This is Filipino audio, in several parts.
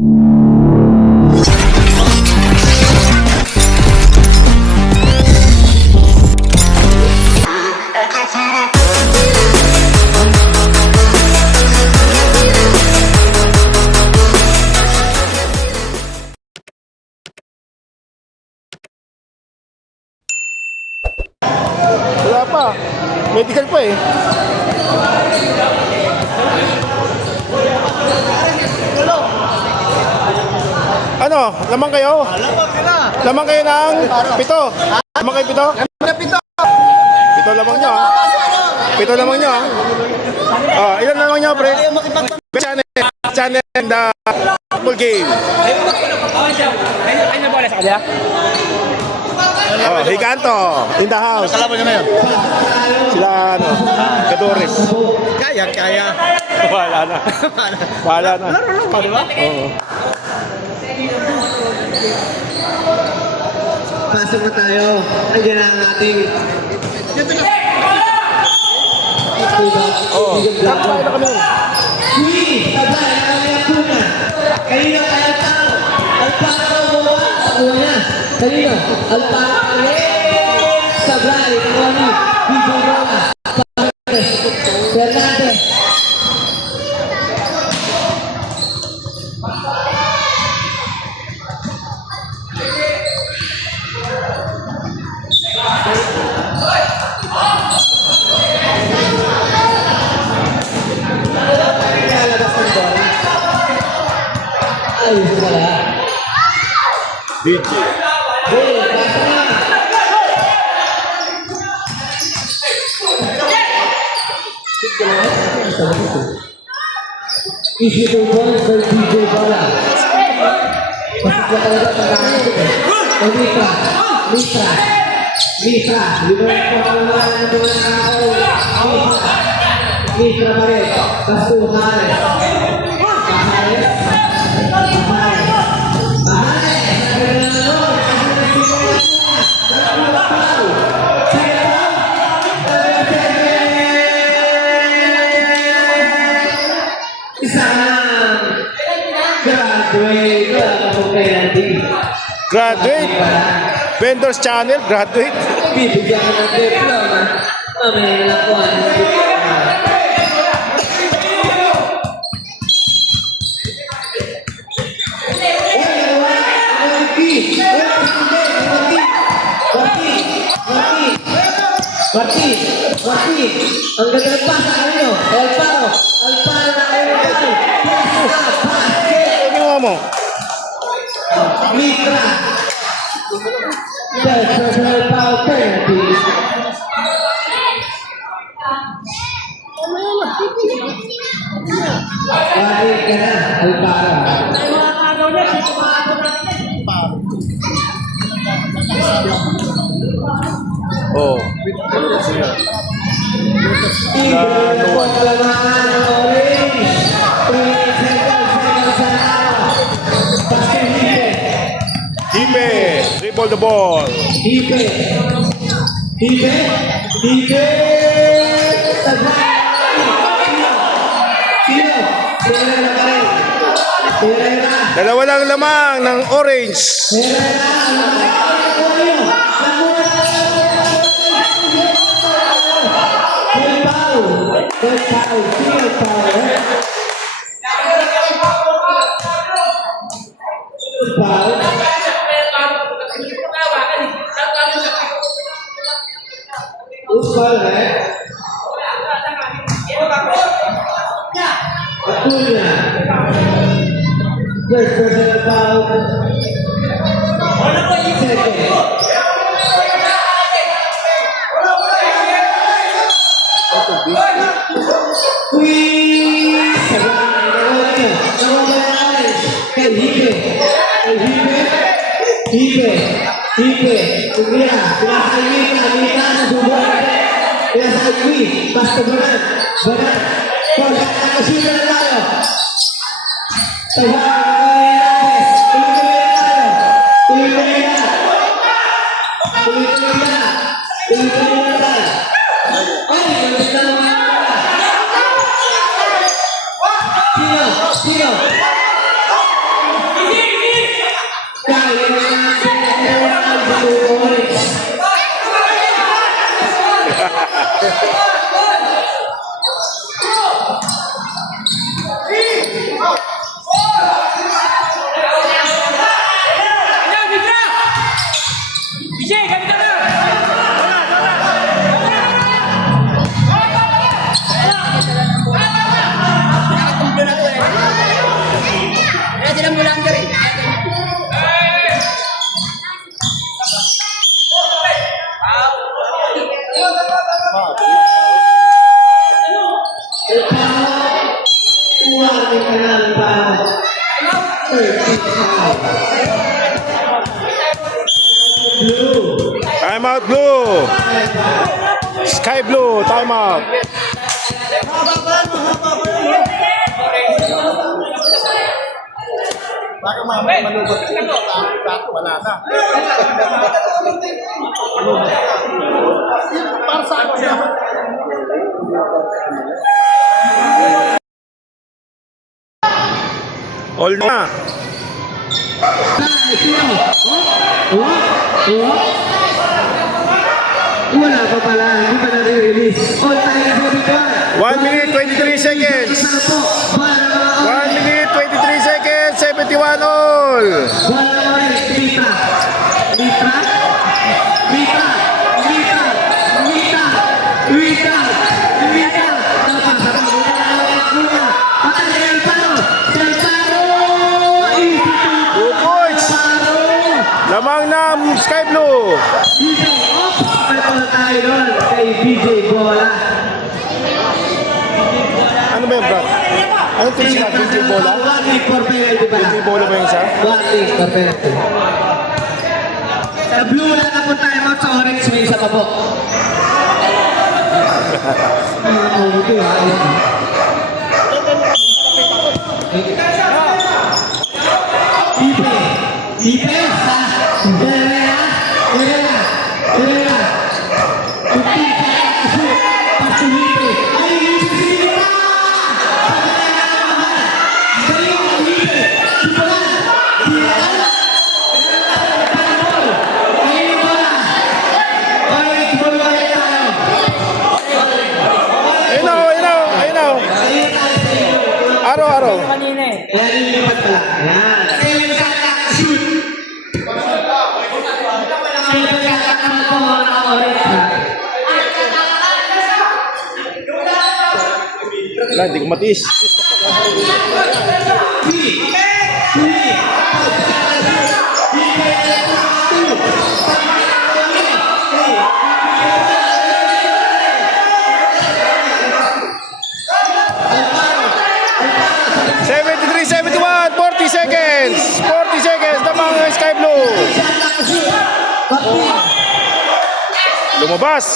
Wala pa. Medical pa eh. Ano? Lamang kayo? Lamang sila. Lamang kayo ng pito? Lamang kayo pito? Pito. Pito lamang nyo ah. Pito lamang nyo ah. Oh, ilan lamang nyo pre? Ayaw makipagpag... Channel and the full game. Ay, nabola sa kanya? Oh, Higanto in the house. Kalaban nyo na yun. Sila ano, Kadores. Kaya. Wala na. Wala na. Laro pa, di ba? Oo. Pasok na tayo. Andiyan na ang ating Oo. Kakbayan na kami. Sabay, ang kanyang tuna. Kanino kaya tao? Alpaka mo ba? Nakuha niya. Kanino? Alpaka. Sabay, nakuha niya. Bibo Rola. Fernandez. Ayos pala. DJ. Issue to ball for DJ Bola. Pasok na talaga pagkakasin eh. O Mitra. Libre po ang mga nandun na ako. Mitra pa rin. Basto Mahares. Graduate. Vendors Channel, graduate. Bibigyan ka ng diploma. Mamaya na lang po ang diploma. Marti, ang ganda ng pasa kanino? Alparo na kayo tayo. Ano ginawa mo? Mitra. Yes, personal power penalty. Balik ka na, Alparo. Oh. Hipe, dribble the ball. Hipe. Sino? Dalawa lang lamang ng orange. First personal foul. Second. Hipe. Basta Banat. Nakasunan na tayo. Sino? Time out, blue. Sky blue, time out. Baka mamaya malubot siya. Sato, wala na. Para sa ako naman. All na. Wala pa pala, hindi pa na-release. All time Bobby Clark. 1 minute 23 seconds. Sana po, para mga 1 minute 23 seconds. 71 all. wala naman, Litra. Litra? Litra! Litra! Litra! Litra! Litra! Patay Del Paro! Del Paro! Instituto! 2 points. Paro! Lamang na Sky Blue. DJ Ops! May pala tayo doon kay DJ Bola. Ano ba yung brad? Anong team sila? DJ Bola? One week for penalty pala. DJ Bola ba yung isa? One week for penalty. Sa blue na na po tayo mga sa orange may isa pa po. Ipe! Ipe! Ayun na, ayun na, ayun na. Araw-araw. Kaya nilipat pala. Ayan. Seven shot shoot. Seven shot naman po mga orange. Wala, hindi ko matiis. Seventy-three, 71, 40 seconds. 40 seconds. Damang Sky Blue. Lumabas.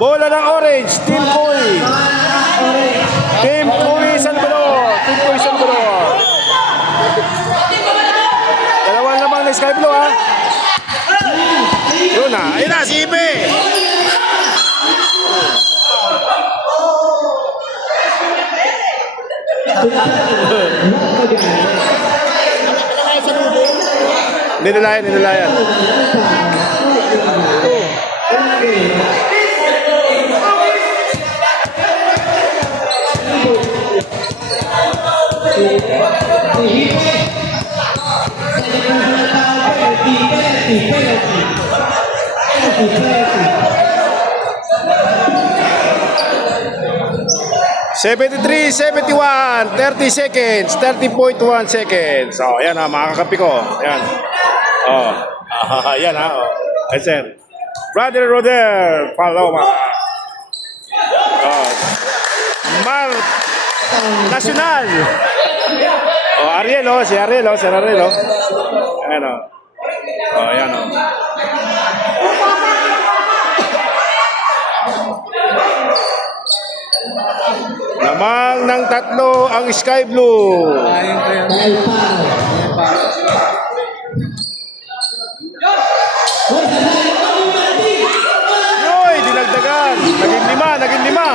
Bola ng orange. Team Koy. Team Koy San Pedro. Team Koy San Pedro. Dalawang lamang ng Sky Blue, ha? Yun na. Ayun na, si Ibe. Ninilayan, ninilayan. Seventy-three, 71, 30 seconds, 30.1 seconds. Oh, yan ha, mga kakampi ko. Yan. Oh, yan ha. Oh. Ayan, sir. Brother Roder Paloma. Oh. Mar Nacional. Oh, Ariel, oh, si Ariel, oh, Sir Ariel, oh. Ayan, oh. Oh, yan, oh. Lamang ng tatlo ang Sky Blue. Dahil pa. Yoy, dinagdagan. Naging lima, naging lima.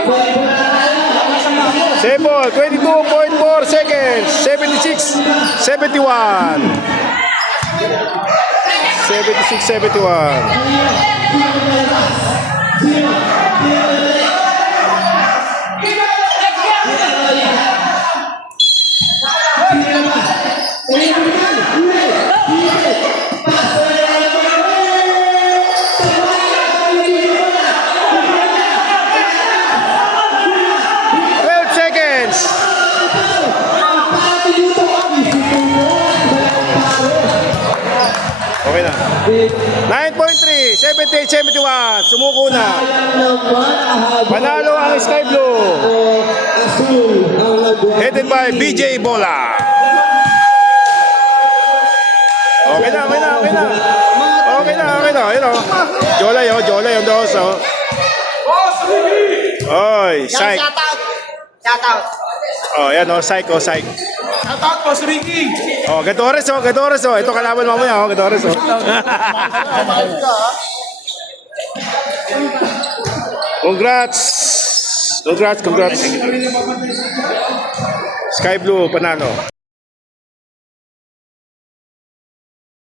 Bola Sable, 22.4 seconds. 76, 71. 76, 71. Seconds. Okay na. 9.3, 78, 71. Sumuko na. Panalo ang Sky Blue. Headed by BJ Bola. Okay na, okay na, okay na. Okay na, okay na. Ayun o. Jola yung dos. Oy, psych. Shout out. Oh, yan o, psych o, psych. Shout out po, Ricky. Oh, Gadores o. Ito kalaban mamaya o, Gadores o. Congrats. Sky Blue, panalo.